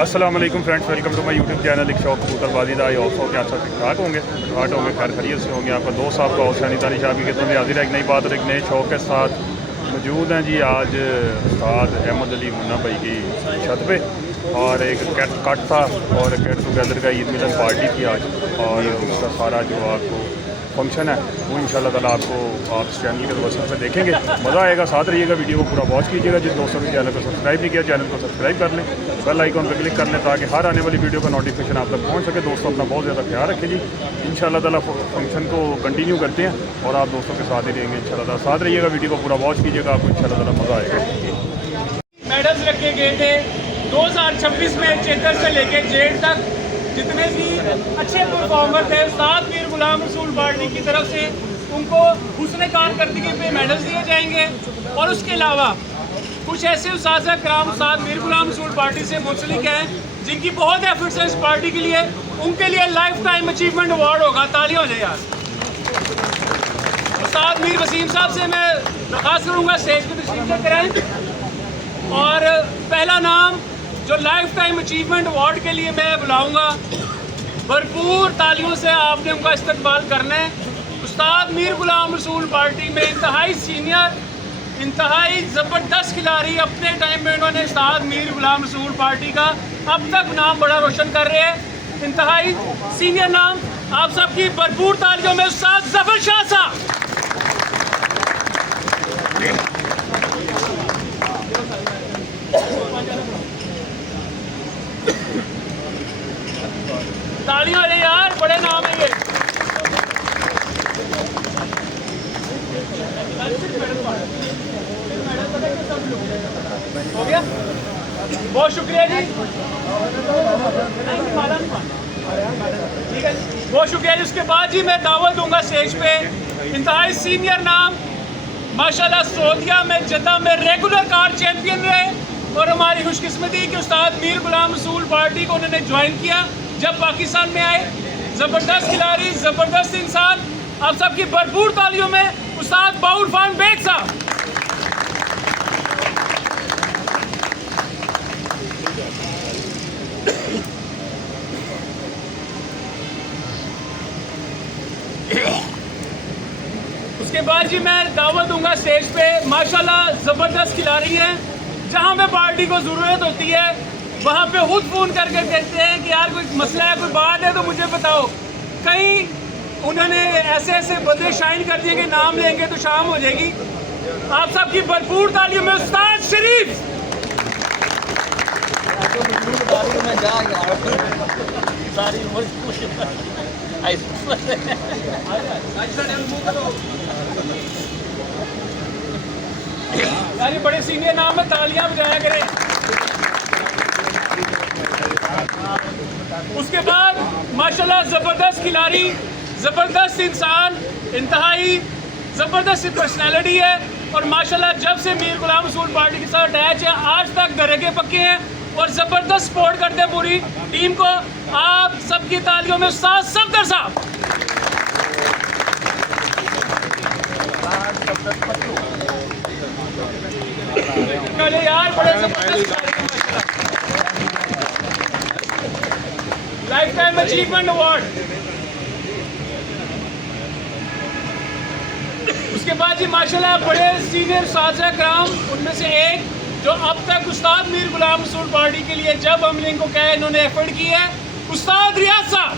अस्सलाम वालेकुम friends, welcome to my YouTube channel. एक शौक कबूतरबाजी का ऑफ हो क्या सब ठीक ठाक होंगे, ठाक होंगे, खैर खैरियत से होंगे। आपका दोस्त आपका हौसैनी दानिश आपकी खिदमत में हाजिर है एक नई बात और एक नए शौक के साथ मौजूद हैं जी। आज उस्ताद अहमद अली मुन्ना भाई की छत पे और एक कैट कट था और गेट टुगेदर का ईद मिलन पार्टी थी आज, और उसका सारा जो आपको फंक्शन है वो इंशाल्लाह ताला आपको आप इस चैनल के वसत से देखेंगे, मज़ा आएगा। साथ रहिएगा, वीडियो को पूरा वॉच कीजिएगा। जिन दोस्तों ने चैनल को सब्सक्राइब नहीं किया चैनल को सब्सक्राइब कर लें, बेल आइकॉन पर क्लिक कर लें ताकि हर आने वाली वीडियो का नोटिफिकेशन आप तक पहुँच सके। दोस्तों अपना बहुत ज़्यादा ख्याल रखें जी। इंशाल्लाह ताला फंक्शन को कंटिन्यू करते हैं और आप दोस्तों के साथ ही रहेंगे इंशाल्लाह ताला। साथ रहिएगा, वीडियो को पूरा वॉच कीजिएगा, आपको इंशाल्लाह ताला मज़ा आएगा। मेडल्स रखे गए थे 2026 में चेतर से लेके जेड तक जितने भी अच्छे परफॉर्मर थे उस्ताद मीर गुलाम रसूल पार्टी की तरफ से उनको हुस्न कारकर्दगी पे मेडल्स दिए जाएंगे। और उसके अलावा कुछ ऐसे उस्ताद कराम उस्ताद मीर गुलाम रसूल पार्टी से मुंसलिक हैं जिनकी बहुत एफर्ट्स है इस पार्टी के लिए, उनके लिए लाइफ टाइम अचीवमेंट अवार्ड होगा। तालियां हो जाए यार। उस्ताद मीर वसीम साहब से मैं दरख्वास्त करूँगा स्टेज पर तशरीफ करें। और पहला नाम जो लाइफ टाइम अचीवमेंट अवार्ड के लिए मैं बुलाऊंगा, भरपूर तालियों से आपने उनका इस्तकबाल करना है। उस्ताद मीर गुलाम रसूल पार्टी में इंतहाई सीनियर, इंतहाई ज़बरदस्त खिलाड़ी, अपने टाइम में उन्होंने उस्ताद मीर गुलाम रसूल पार्टी का अब तक नाम बड़ा रोशन कर रहे हैं। इंतहाई सीनियर नाम, आप सबकी भरपूर तालियों में उस्ताद ज़फर शाह साहब। तालियां ले यार, बड़े नाम है ये। हो गया, बहुत शुक्रिया जी, ठीक है, बहुत शुक्रिया जी। उसके बाद जी मैं दावत दूंगा स्टेज पे इंतहाई सीनियर नाम, माशाल्लाह सऊदीया में जद्दा में रेगुलर कार चैंपियन रहे और हमारी खुशकिस्मती कि उस्ताद मीर गुलाम रसूल पार्टी को उन्होंने ज्वाइन किया जब पाकिस्तान में आए। ज़बरदस्त खिलाड़ी, ज़बरदस्त इंसान, आप सबकी भरपूर तालियों में उस्ताद बाउर फान बेग साहब। उसके बाद जी मैं दावत दूंगा स्टेज पे, माशाल्लाह ज़बरदस्त खिलाड़ी हैं, जहां पे पार्टी को ज़रूरत होती है वहाँ पे खुद फ़ोन करके कहते हैं कि यार कोई मसला है, कोई बात है तो मुझे बताओ। कहीं उन्होंने ऐसे ऐसे बंदे शाइन कर दिए कि नाम लेंगे तो शाम हो जाएगी। आप सबकी भरपूर तालियों में उस्ताद शरीफ। यार ये बड़े सीनियर नाम है, तालियां बजाया करें। उसके बाद माशाल्लाह ज़बरदस्त खिलाड़ी, ज़बरदस्त इंसान, इंतहाई ज़बरदस्त पर्सनैलिटी है और माशाल्लाह जब से मीर गुलाम रसूल पार्टी के साथ अटैच है आज तक घरे के पक्के हैं और ज़बरदस्त सपोर्ट करते हैं पूरी टीम को। आप सबकी तालियों में उस्ताद सफदर साहब। यार बड़े ज़बरदस्त लाइफ टाइम अचीवमेंट अवार्ड। उसके बाद जी माशाल्लाह बड़े सीनियर उस्ताद कराम, उनमें से एक जो अब तक उस्ताद मीर गुलाम रसूल पार्टी के लिए जब हमने इनको कहा इन्होंने एफर्ट की है, उस्ताद रियाज साहब।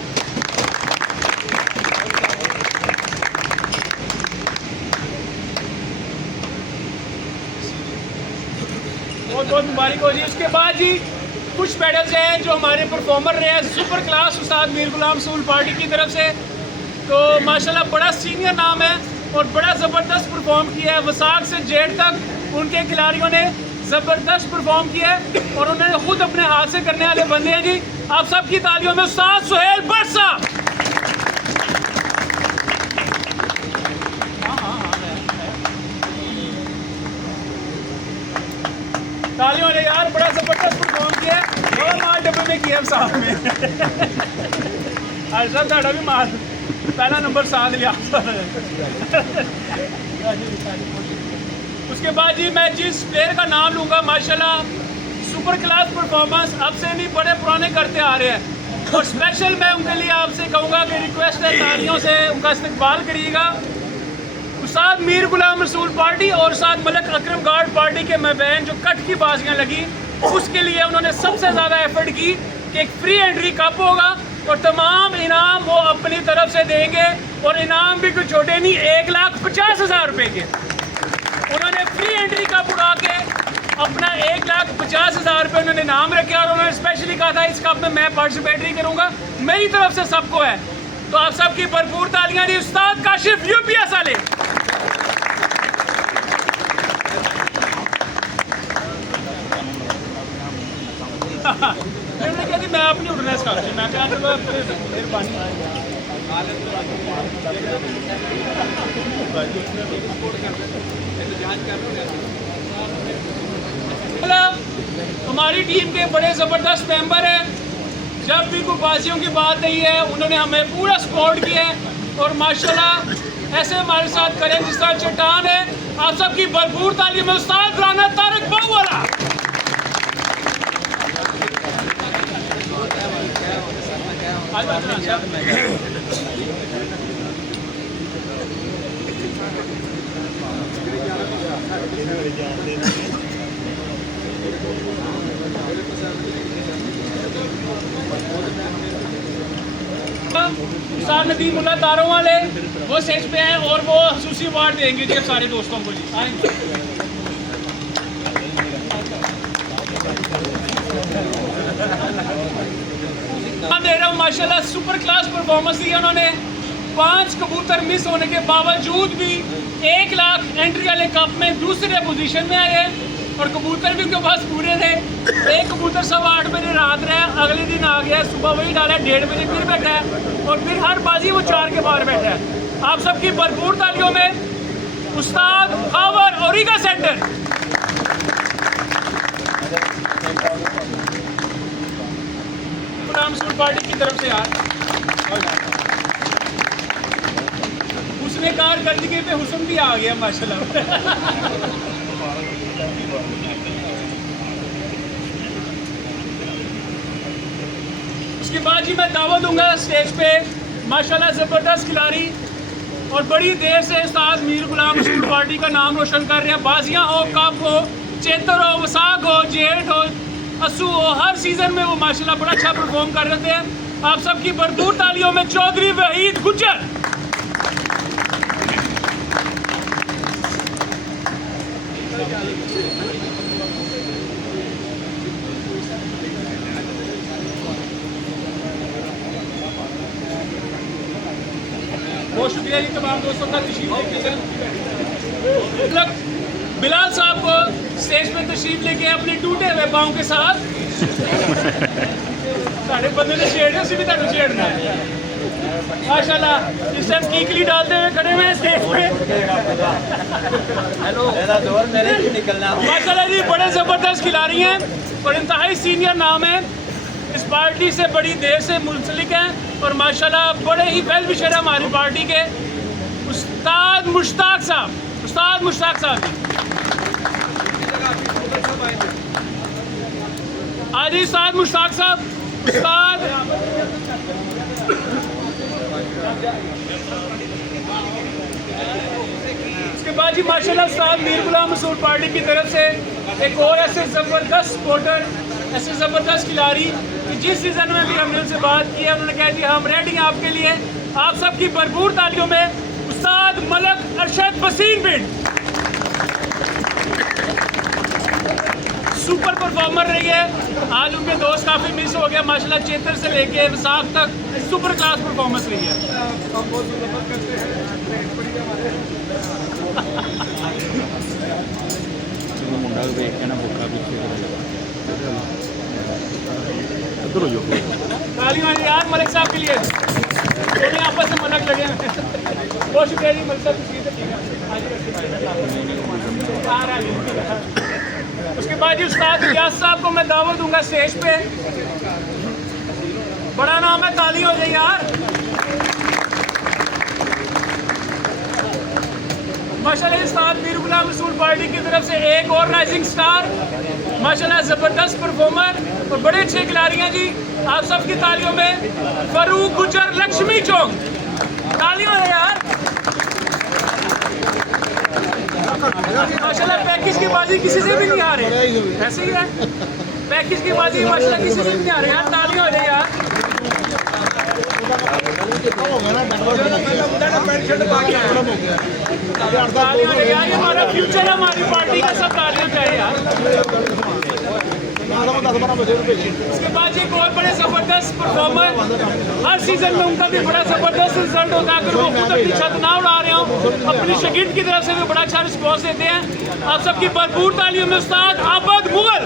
बहुत बहुत मुबारक हो जी। उसके बाद जी कुछ मेडल्स हैं जो हमारे परफॉर्मर रहे हैं सुपर क्लास उस्ताद मीर गुलाम रसूल पार्टी की तरफ से, तो माशाल्लाह बड़ा सीनियर नाम है और बड़ा ज़बरदस्त परफॉर्म किया है। वसाक से जेड तक उनके खिलाड़ियों ने ज़बरदस्त परफॉर्म किया है और उन्होंने खुद अपने हाथ से करने वाले बंदे हैं जी। आप सबकी तालियों में उस्ताद सुहेल भट्ट साहब। तालियों ने यार बड़ा ज़बरदस्त परफॉर्म किया है और माल डब्बे में किया साहब में। आज साहब साढ़ा भी माल पहला नंबर साथ लिया। उसके बाद जी मैं जिस प्लेयर का नाम लूँगा माशाल्लाह सुपर क्लास परफॉर्मेंस अब से नहीं बड़े पुराने करते आ रहे हैं। और स्पेशल मैं उनके लिए आपसे कहूँगा कि रिक्वेस्ट है, तालियों से उनका इस्तकबाल करिएगा। उस्ताद मीर गुलाम रसूल पार्टी और उस्ताद मलिक अकरम गार्ड पार्टी के मबैन जो कट की बाजियाँ लगी, उसके लिए उन्होंने सबसे ज़्यादा एफर्ट की कि एक फ्री एंट्री कप होगा और तमाम इनाम वो अपनी तरफ से देंगे। और इनाम भी कुछ छोटे नहीं, 1,50,000 रुपये के। उन्होंने फ्री एंट्री कप उड़ा के अपना 1,50,000 रुपये उन्होंने इनाम रखे और उन्होंने स्पेशली कहा था इस कप में मैं पार्टिसिपेट नहीं करूँगा, मेरी तरफ से सबको है। तो आप सबकी भरपूर तालियां दी उस्ताद काशिफ यूपीएस वाले। मैंने कहा मैं आप नहीं उठना इसका, मैं कहा चलो मेहरबानी। हमारी टीम के बड़े ज़बरदस्त मेंबर हैं, जब भी कोई बाजियों की बात आई है उन्होंने हमें पूरा सपोर्ट किया है और माशाल्लाह ऐसे हमारे साथ करें जिस तरह चट्टान है। आप सबकी भरपूर तालीम में उस्ताद राना तारक बाबूवाला। उस्ताद नदीमुल्लाह तारों वाले वो स्टेज पे हैं और वो खसूसी अवार्ड देंगे जी सारे दोस्तों को जी। आएंगे दे रहा हूँ, माशाल्लाह सुपर क्लास परफॉर्मेंस दी उन्होंने। 5 कबूतर मिस होने के बावजूद भी 1 लाख एंट्री वाले कप में दूसरे पोजीशन में आए हैं और कबूतर भी उनके पास पूरे थे। एक कबूतर 8:15 बजे रात रहा, अगले दिन आ गया, सुबह वही डाला, 1:30 बजे फिर बैठा है और फिर हर बाजी वो 4 के बाहर बैठा है। आप सबकी भरपूर तालियों में उस्ताद खावर ओरिगा सेंटर। गुलाम रसूल पार्टी की तरफ से यार उसने कारकर्दगी पे हुस्न भी आ गया माशाल्लाह। उसके बाद जी मैं दावत दूंगा स्टेज पे माशाल्लाह ज़बरदस्त खिलाड़ी और बड़ी देर से उस्ताद मीर गुलाम रसूल पार्टी का नाम रोशन कर रहे हैं। बाजियाँ हो, कप हो, चेतर हो, वसाख हो, जेठ हो, असू हो, हर सीज़न में वो माशाल्लाह बड़ा अच्छा परफॉर्म कर रहे थे। आप सबकी भरपूर तालियों में चौधरी वहीद गुज्जर। बहुत शुक्रिया जी तमाम दोस्तों का तशरीफ लेके। बिलाल साहब को स्टेज पे तशरीफ लेके अपने टूटे हुए पाँव के साथ साढ़े बंदे ने छेड़ना सी भी तुम छेड़ना है माशाल्लाह। इस टाइम कीकली डालते हुए खड़े हुए स्टेज पे। माशाल्लाह जी बड़े ज़बरदस्त खिलाड़ी हैं और इंतहाई सीनियर नाम है, इस पार्टी से बड़ी देर से मुंसलिक हैं और माशाल्लाह बड़े ही वेल विशर हमारी पार्टी के उस्ताद मुश्ताक साहब। उस्ताद मुश्ताक साहब आज ही उस्ताद मुश्ताक साहब। उस्ताद उसके बाद जी माशाल्लाह उस्ताद मीर गुलाम रसूल पार्टी की तरफ से एक और ऐसे ज़बरदस्त सपोर्टर, ऐसे ज़बरदस्त खिलाड़ी कि जिस सीज़न में भी हमने उनसे बात की है उन्होंने कहा जी हम रेडी हैं आपके लिए। आप सबकी भरपूर तालियों में उस्ताद मलिक अरशद वसीम बिन। सुपर परफॉर्मर रही है, आज उनके दोस्त काफ़ी मिस हो गया माशाल्लाह। चेतर से लेके विसाख तक सुपर क्लास परफॉर्मेंस रही है। तालियां यार मलिक साहब के लिए, दोनों आपस में मलक लगे हैं। बहुत शुक्रिया जी मलिक साहब। उसके बाद जी उस्ताद इलियास साहब को मैं दावत दूंगा स्टेज पे। बड़ा नाम है, ताली हो जाए यार। माशाल्लाह उस्ताद मीर गुलाम रसूल पार्टी की तरफ से एक और राइजिंग स्टार माशाल्लाह ज़बरदस्त परफॉर्मर और बड़े अच्छे खिलाड़ी हैं जी। आप सबकी तालियों में फरूक गुजर लक्ष्मी चौक, तालियां है यार। माशाल्लाह पैकेज की बाजी किसी से भी नहीं आ रही, ऐसे ही है पैकेज की बाजी माशाल्लाह किसी से भी नहीं आ रही यार, तालियां हो जाए यार। तालियां हो जाए यार, ये हमारा फ्यूचर है, हमारी पार्टी का, सब तालियां चाहिए यार। उसके बाद एक और बड़े ज़बरदस्त परफॉर्मर, हर सीजन में उनका भी बड़ा ज़बरदस्त रिजल्ट होता है। अगर वो खुद अपनी छत ना उड़ा रहे हो, अपनी शागिर्द की तरफ से भी बड़ा अच्छा रिस्पॉन्स देते हैं। आप सबकी भरपूर तालियों में उस्ताद आबद मुगल।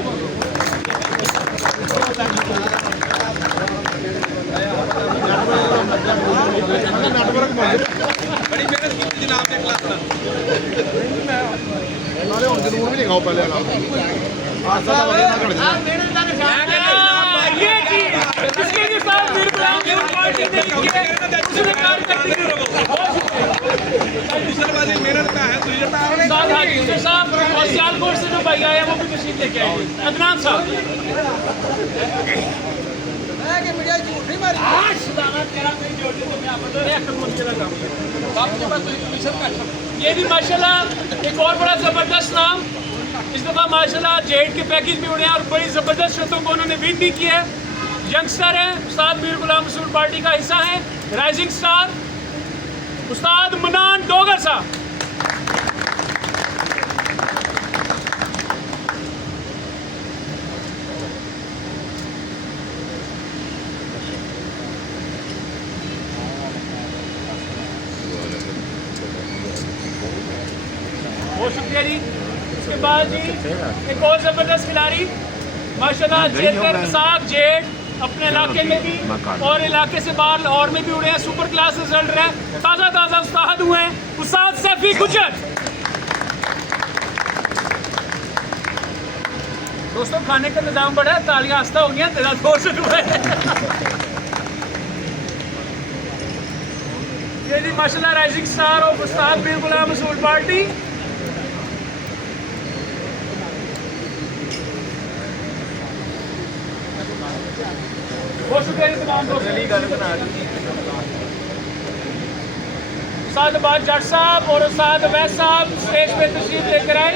बड़ी मेहनत की जनाब ने क्लास ये चीज इसके लिए साथ मेरे पार्टी ने लिखी है, उसने कार्य करती है। वाली मेहनत का है साथ हाजी साहब और सियालकोट से जो भाई आए हैं वो भी तशरीफ लेके आए, अदनान साहब। ये भी माशाल्लाह एक और बड़ा ज़बरदस्त नाम, इस दफ़ा माशाल्लाह जेड के पैकेज भी उड़े हैं और बड़ी ज़बरदस्त शर्तों को उन्होंने विन भी की है। यंगस्टर हैं, उस्ताद मीर गुलाम रसूल पार्टी का हिस्सा है, राइजिंग स्टार उस्ताद मनान डोगर साहब। बहुत शुक्रिया जी। उसके बाद जी एक और ज़बरदस्त खिलाड़ी माशाल्लाह जेकर साग जेड अपने इलाके में भी और इलाके से बाहर लाहौर में भी उड़े हैं, सुपर क्लास रिजल्ट रहे, ताज़ा ताज़ा उस्ताद हुए हैं, उस्ताद सैफी गुजर। दोस्तों खाने का निज़ाम बड़ा है, तालियां आस्था हो गया, तेरा जोर से हुआ है। ये जी माशाल्लाह राइजिंग स्टार और उस्ताद मीर गुलाम रसूल पार्टी। बहुत शुक्रिया तमाम दोस्तों। उस्ताद अब्बास जट साहब और उस्ताद अवैस साहब स्टेज पे तशरीफ लेकर आए।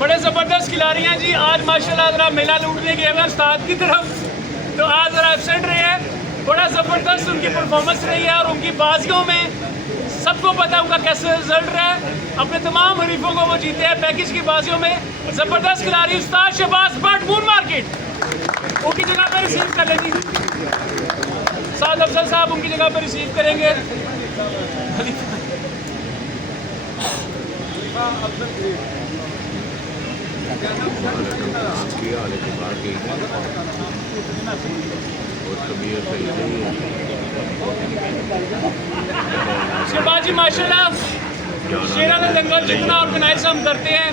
बड़े ज़बरदस्त खिलाड़ी हैं जी। आज माशाल्लाह ज़रा मेला लूटने गए हैं उस्ताद की तरफ, तो आज ज़रा एब्सेंट रहे हैं। बड़ा ज़बरदस्त उनकी परफॉर्मेंस रही है और उनकी बाजियों में सबको पता है उनका कैसे रिजल्ट रहा है। अपने तमाम हरीफों को वो जीते हैं पैकेज की बाजियों में। ज़बरदस्त खिलाड़ी उस्ताद शहबाज भट्ट मून मार्केट उनकी जगह पर रिसीव कर लेंगी। साद अफजल साहब उनकी जगह पर रिसीव करेंगे। शहबाज जी माशाल्लाह शेराना दंगल जितना ऑर्गेनाइज हम करते हैं,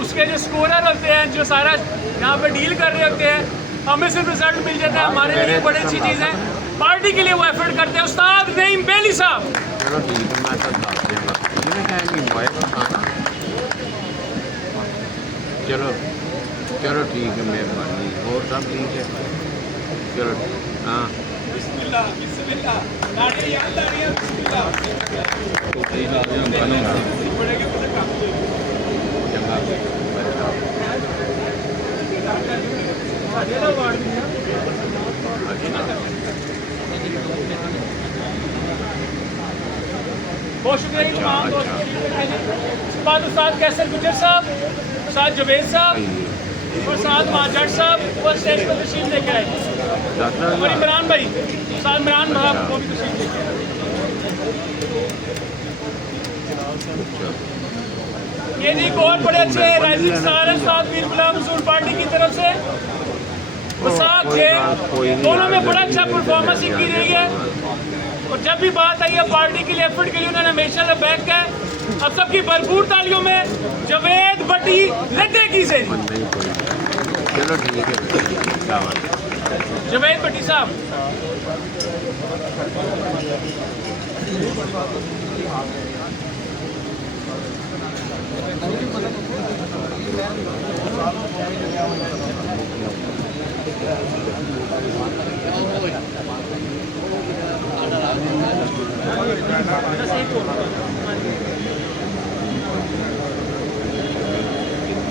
उसके जो स्कोरर होते हैं, जो सारा यहाँ पे डील कर रहे होते हैं, हमें सिर्फ रिजल्ट मिल जाता है, हमारे लिए बड़ी अच्छी चीज़ है। पार्टी के लिए वो एफर्ट करते हैं। उस्ताद नईम बेली साहब। चलो चलो ठीक है, मेहरबानी। और सब ठीक है? चलो हाँ बिस्मिल्लाह बिस्मिल्लाह। बहुत शुक्रिया जी तमाम दोस्तों। उसके बाद उस्ताद कैसर गुजर साहब, उस्ताद जुबैद साहब और उस्ताद जट साहब वो स्टेज पर तशरीफ लेकर आए। और इमरान भाई, उस्ताद इमरान भाई वो भी तशरीफ लेकर आए। ये जी एक और बड़े अच्छे राइजिंग स्टार है उस्ताद मीर गुलाम रसूल पार्टी की तरफ से। उस्ताद जे दोनों में बड़ा अच्छा परफॉर्मेंस की रही है और जब भी बात आई है पार्टी के लिए एफर्ट के लिए उन्होंने हमेशा बैक है। अब सबकी भरपूर तालियों में जवेद भट्टी लड्डे की से। चलो ठीक है, जवेद भट्टी साहब।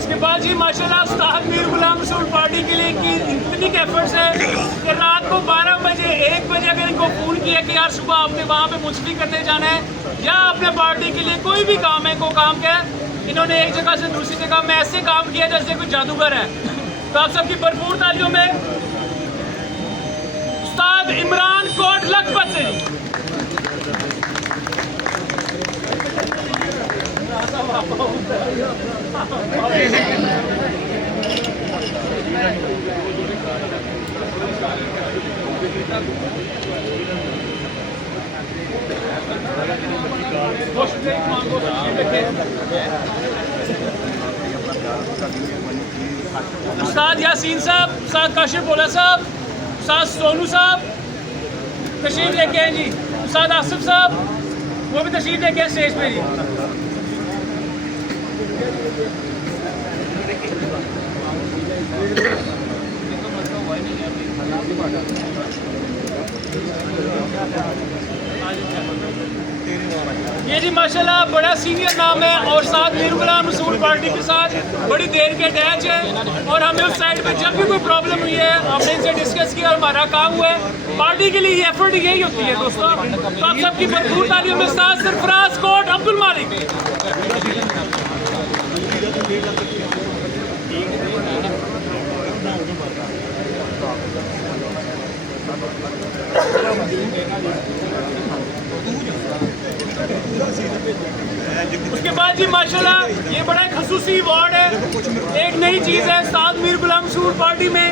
इसके बाद जी माशाल्लाह उस्ताद मीर गुलाम रसूल पार्टी के लिए की इतनी एफर्ट्स है कि रात को 12 बजे 1 बजे अगर इनको फ़ोन किया कि यार सुबह आपने वहाँ पे मुंसफी करने जाना है या अपने पार्टी के लिए कोई भी काम है, को काम क्या है, इन्होंने एक जगह से दूसरी जगह में ऐसे काम किया जैसे कोई जादूगर है। तो आप सबकी भरपूर तालियों में उस्ताद इमरान कोट लखपत से उस्ताद यासीन साहब, उस्ताद काशिफ बोला साहब, उस्ताद सोनू साहब तशरीफ लेके आए जी, उस्ताद आसिफ साहब वो भी तशरीफ लेके आए स्टेज पे जी। ये जी माशाल्लाह बड़ा सीनियर नाम है और साथ मीर गुलाम रसूल पार्टी के साथ बड़ी देर के अटैच है और हमें उस साइड पे जब भी कोई प्रॉब्लम हुई है हमने इनसे डिस्कस किया और हमारा काम हुआ है। पार्टी के लिए एफर्ट यही होती है दोस्तों। तो आप सबकी भरपूर तालियों में साथ सरफराज कोट अब्दुल मालिक। उसके बाद जी माशाल्लाह ये बड़ा एक खसूसी अवार्ड है, एक नई चीज़ है। साथ मीर गुलाम रसूल पार्टी में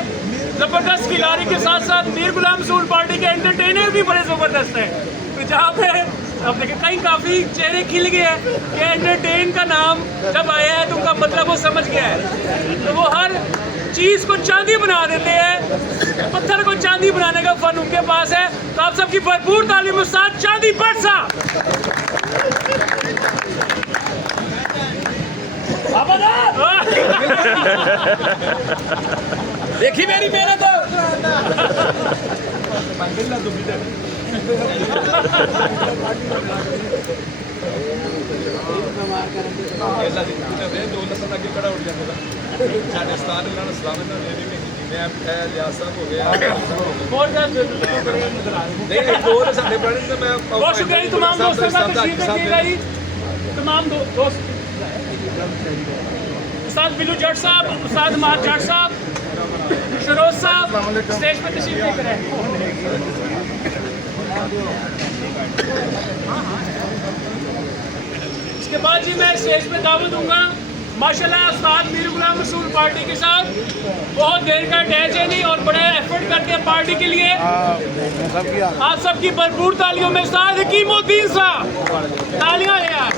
ज़बरदस्त खिलाड़ी के साथ साथ मीर गुलाम रसूल पार्टी के एंटरटेनर भी बड़े ज़बरदस्त हैं। तो जहाँ पे अब देखिए कहीं काफ़ी चेहरे खिल गए हैं कि एंटरटेन का नाम जब आया है तो उनका मतलब वो समझ गया है। तो वो हर चीज़ को चांदी बना देते हैं, पत्थर को चांदी बनाने का फन उनके पास है। तो आप सबकी भरपूर तालीम के साथ चांदी बरसा। देखी मेरी मेहनत बहुत शुक्रिया जी तमाम दोस्तों का तशरीफ रखिएगा जी। तमाम दोस्त उस्ताद बिल्लू जट साहब, उस्ताद मार जट साहब, शरोज साहब स्टेज पर तशरीफ लेकर आए। इसके बाद जी मैं स्टेज पे दावत दूंगा माशाल्लाह उस्ताद मीर गुलाम रसूल पार्टी के साथ बहुत देर का अटैच है नहीं और बड़े एफर्ट करते हैं पार्टी के लिए। आप सबकी भरपूर तालियों में उस्ताद हकीमुद्दीन साहब तालियां हैं यार।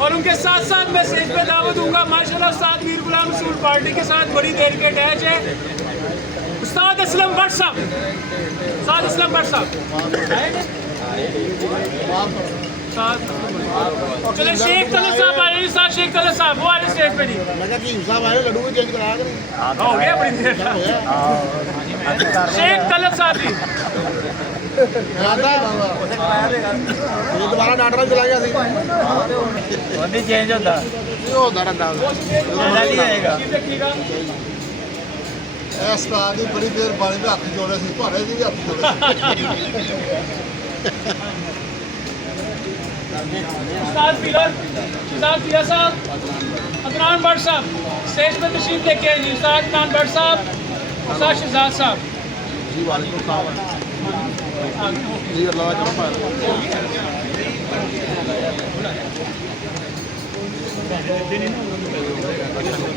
और उनके साथ साथ मैं स्टेज पे दावत दूंगा माशाल्लाह उस्ताद मीर गुलाम रसूल पार्टी के साथ बड़ी देर के अटैच है उस्ताद असलम भट्ट साहब। उस्ताद असलम भट्ट साहब चले शेख तलत साहब आ रहे हैं। उस्ताद शेख तलत साहब वो आ रहे स्टेज पे जी। हो गया बड़ी देर शेख तलत साहब जी। दोबारा डाटा चला गया चेंज होता ਇਸ ਤਰ੍ਹਾਂ ਦੀ ਬੜੀ ਦੇਰ ਬਾਣੀ ਦੇ ਹੱਥ ਜੋੜੇ ਸੀ ਤੁਹਾਡੇ ਜੀ ਵੀ ਹੱਥ ਜੋੜੇ उस्ताद पिलर साहब, अदनान भट्ट साहब स्टेज पर तशरीफ लेके आए जी। उस्ताद अदनान भट्ट साहब, उस्ताद शहजाद साहब जी वालेकुम सलाम जी अल्लाह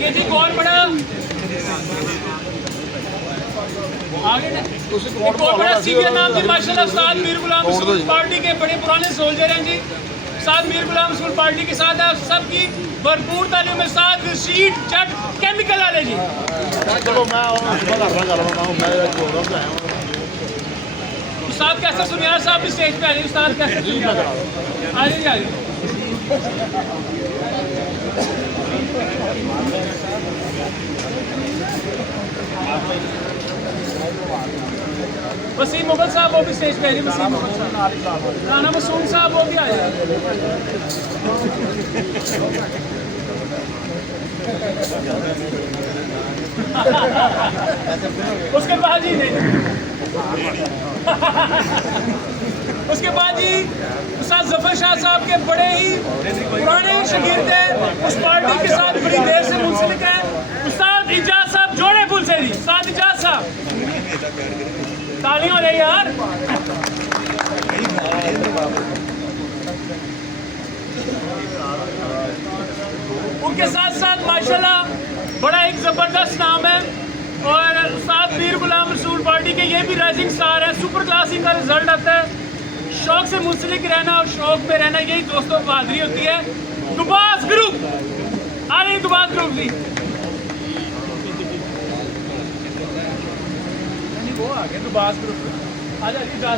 ये जी कौन बड़ा आगे एक और बड़ा सीनियर नाम जी माशाल्लाह उस्ताद मीर गुलाम रसूल पार्टी के बड़े पुराने सोल्जर हैं जी। उस्ताद मीर गुलाम रसूल पार्टी के साथ है सबकी भरपूर तालियों में साथ रशीद जट केमिकल वाले जी। चलो मैं उस्ताद कैसे सुनियार साहब भी स्टेज पे आ रही उस्ताद कैसे सुनियार आ जाइए। वसीम मुगल साहब वो भी स्टेज पे आ रही वसीम मुगल साहब राना मसूम साहब वो भी आ जाए। उसके बाद जी नहीं उसके बाद जी उस्ताद जफर शाह साहब के बड़े ही पुराने शागिर्द हैं, उस पार्टी के साथ बड़ी देर से मुंसलिक है, उस्ताद इजाज साहब जोड़े पुल से जी। उस्ताद इजाज साहब तालियों रही यार। उनके साथ साथ माशाल्लाह बड़ा एक जबरदस्त नाम है और उस्ताद मीर गुलाम रसूल पार्टी के ये भी राइजिंग स्टार है। सुपर क्लासिक का रिजल्ट आता है। शौक से मुंसलिक रहना और शौक में रहना यही दोस्तों बहादुरी होती है। दुबास ग्रुप आ रही दुबास ग्रुप जी वो आ गए दुबास ग्रुप आ जाइए जा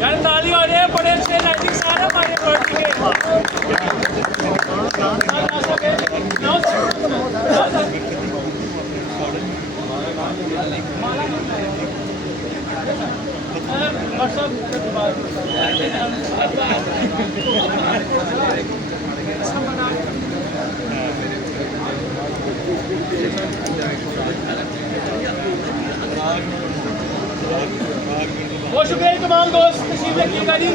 यार ताली हो रही है। बड़े अच्छे राइजिंग स्टार है हमारे पार्टी बहुत शुक्रिया तमाम दोस्त तशरीफ रखिएगा जी।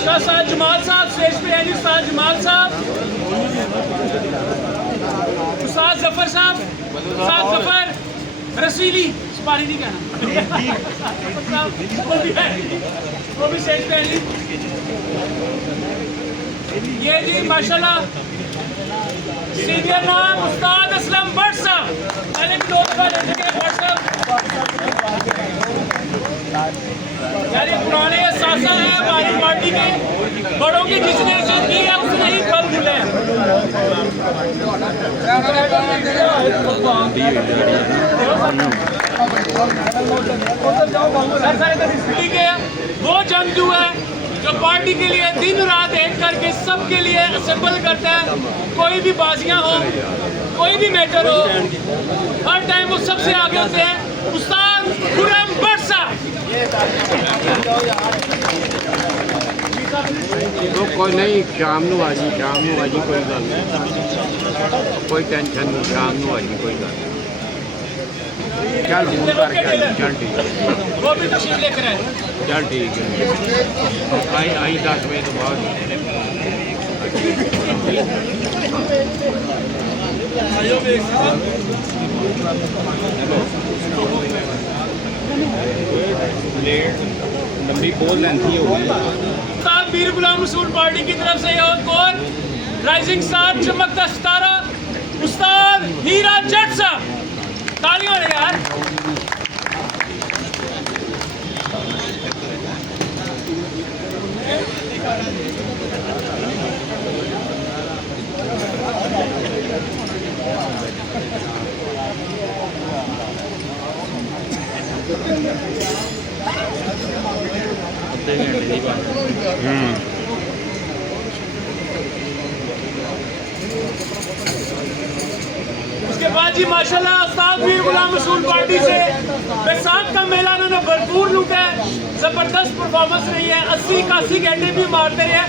उस्ताद जमाल साहब स्टेज पे है जी। उस्ताद जमाल साहब, उस्ताद जफर साहब, उस्ताद जफर रसीली सुपारी नहीं कहना वो भी स्टेज पे है जी। ये जी माशाल्लाह सीनियर नाम उस्ताद असलम भट्ट साहब, पहले भी 2 दफा ले चुके हैं भट्ट साहब। यार ये पुराने सासा है हमारी पार्टी के, बड़ों की जिसने इज्जत की है उसने ही फल मिले हैं। ठीक है, वो जंगजू है जो पार्टी के लिए दिन रात एक करके सबके लिए असेंबल करता है। कोई भी बाजियां हो, कोई भी मैटर हो, हर टाइम वो सबसे आगे होते हैं। उस्ताद खुर्रम भट्ट साहब तो कोई नहीं, शाम नू आ जी, शाम नू आ जी, कोई गल नहीं, कोई टेंशन नहीं, शाम नू आ जी, कोई गल नहीं। चल दूर करके आ जी, चल ठीक है, वो भी तशरीफ लेकर आए। चल ठीक है, आई 10 बजे तो बाद लंबी बहुत लेंथी हो गई। उस्ताद मीर गुलाम रसूल पार्टी की तरफ से और राइजिंग स्टार चमकता सितारा उस्ताद हीरा जट साहब, तालियों रे यार। उसके बाद जी माशाल्लाह उस्ताद मीर गुलाम रसूल पार्टी से बैसाख का मेला उन्होंने भरपूर लूटा है। जबरदस्त परफॉर्मेंस रही है, 80-81 घंटे भी मारते रहे।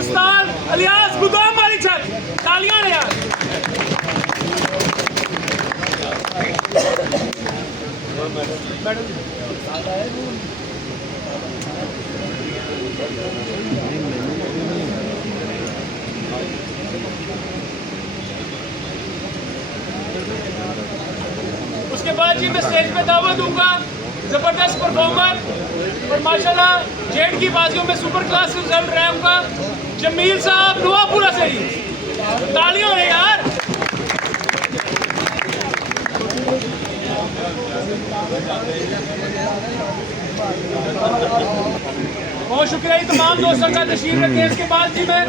उस्ताद अलियास गुदाम वाली छत, तालियां रे यार। उसके बाद जी मैं स्टेज पे दावत दूंगा जबरदस्त परफॉर्मर और माशाल्लाह जेड की बाजियों में सुपर क्लास रिजल्ट रहूंगा जमील साहब नुआपुरा से ही, तालियों है यार। बहुत शुक्रिया जी तमाम दोस्तों का तशरीफ रखे। इसके बाद जी मैं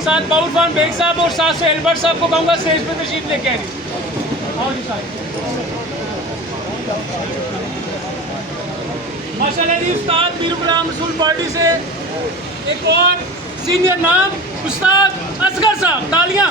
साथ बाउल खान बेग साहब और साथ से एल्बर्ट साहब को कहूँगा स्टेज पे तशरीफ लेके आए। आओ जी साहब। माशाल्लाह जी उस्ताद मीर गुलाम रसूल पार्टी से एक और सीनियर नाम उस्ताद असगर साहब, तालियां।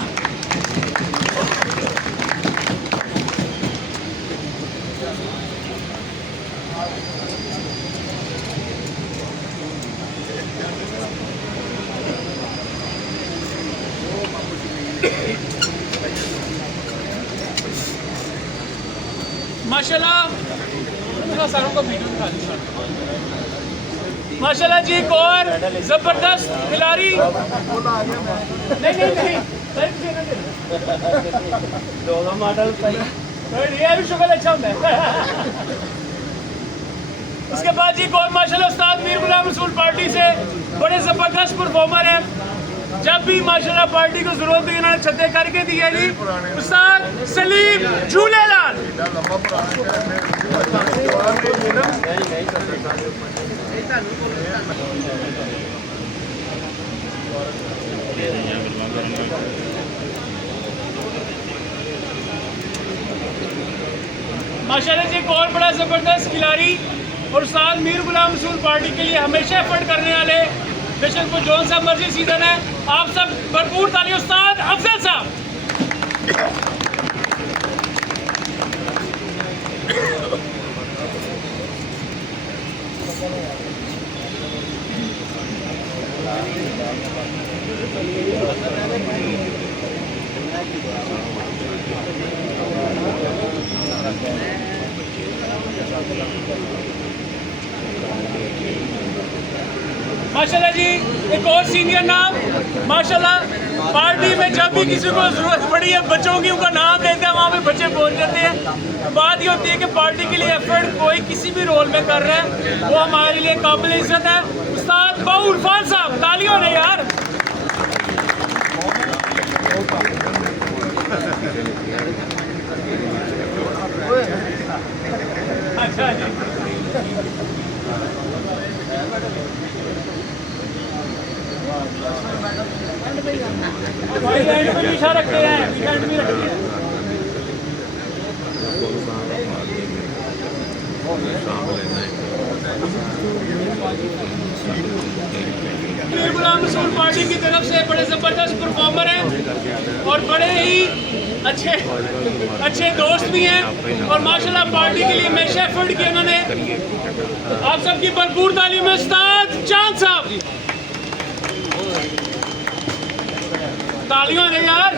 माशाल्लाह सारों को वीडियो दिखा दीजिए। माशाल्लाह जी एक और जबरदस्त खिलाड़ी। नहीं ये भी शुक्र अच्छा होता है। उसके बाद जी एक और माशाल्लाह उस्ताद मीर गुलाम रसूल पार्टी से बड़े जबरदस्त परफॉर्मर हैं। जब भी माशाल्लाह पार्टी को जरूरत हुई इन्होंने छत्ते करके दी है जी उस्ताद सलीम झूलेलाल। माशाल्लाह जी एक और बड़ा जबरदस्त खिलाड़ी और उस्ताद मीर गुलाम रसूल पार्टी के लिए हमेशा एफर्ट करने वाले, बेशक वो जोन सा मर्जी सीजन है, आप सब भरपूर ताली उस्ताद अफजल साहब। माशाल्लाह जी एक और सीनियर नाम। माशाल्लाह पार्टी में जब भी किसी को जरूरत पड़ी है बच्चों की उनका नाम लेते हैं, वहाँ पे बच्चे पहुँच जाते हैं। बात ये होती है कि पार्टी के लिए एफर्ट कोई किसी भी रोल में कर रहा है वो हमारे लिए काबिल इज्जत है। उस्ताद बाउल खान साहब, तालियों ने यार। अच्छा जी भाई एंड में पीछा रखते हैं, एंड में रखते हैं। मीर गुलाम रसूल पार्टी की तरफ से बड़े जबरदस्त परफॉर्मर हैं और बड़े ही अच्छे दोस्त भी हैं और माशाल्लाह पार्टी के लिए हमेशा एफर्ट किया इन्होंने। आप सबकी भरपूर तालीम में उस्ताद चांद साहब। तालियां ने यार।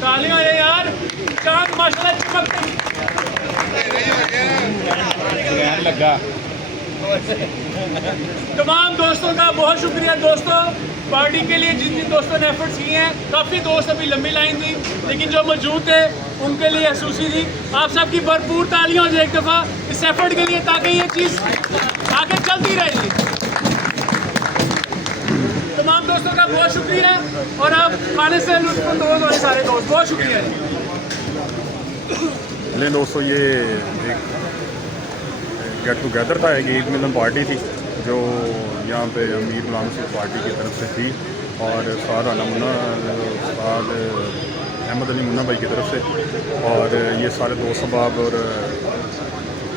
तालियां ने यार। चांद माशाल्लाह चमकते लगा। तमाम दोस्तों का बहुत शुक्रिया। दोस्तों पार्टी के लिए जिन जिन दोस्तों ने एफर्ट्स किए हैं, काफ़ी दोस्त अभी लंबी लाइन थी लेकिन जो मौजूद थे उनके लिए खसूसी थी। आप सबकी भरपूर तालियां हो जाए एक दफ़ा इस एफर्ट के लिए ताकि ये चीज़ आगे चलती रहेगी। तमाम दोस्तों का बहुत शुक्रिया और आप खाने से लुत्फ़अंदोज़ वाले सारे दोस्त बहुत शुक्रिया। चलिए दोस्तों ये एक गेट टुगेदर था, एक ईद मिलन पार्टी थी जो यहाँ पे मीर गुलाम रसूल पार्टी की तरफ से थी और साद मुन्ना साद अहमद अली मुन्ना भाई की तरफ से और ये सारे दोस्त अहबाब और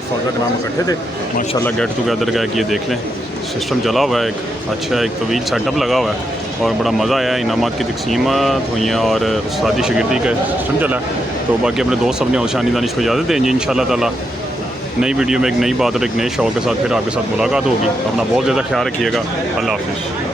फौजा के नाम इकट्ठे थे। माशाल्लाह गेट टुगेदर का एक ये देख लें सिस्टम चला हुआ है, एक अच्छा एक तवील सेटअप लगा हुआ है और बड़ा मज़ा आया। इनामात की तकसीमात हुई हैं और उस्तादी शिगिर्दी का सिस्टम चला है। तो बाकी अपने दोस्त अपने औशानी दानिश को इजाज़त देंगे इंशाअल्लाह ताला। नई वीडियो में एक नई बात और एक नए शौक़ के साथ फिर आपके साथ मुलाकात होगी। अपना बहुत ज़्यादा ख्याल रखिएगा। अल्लाह हाफ़िज़।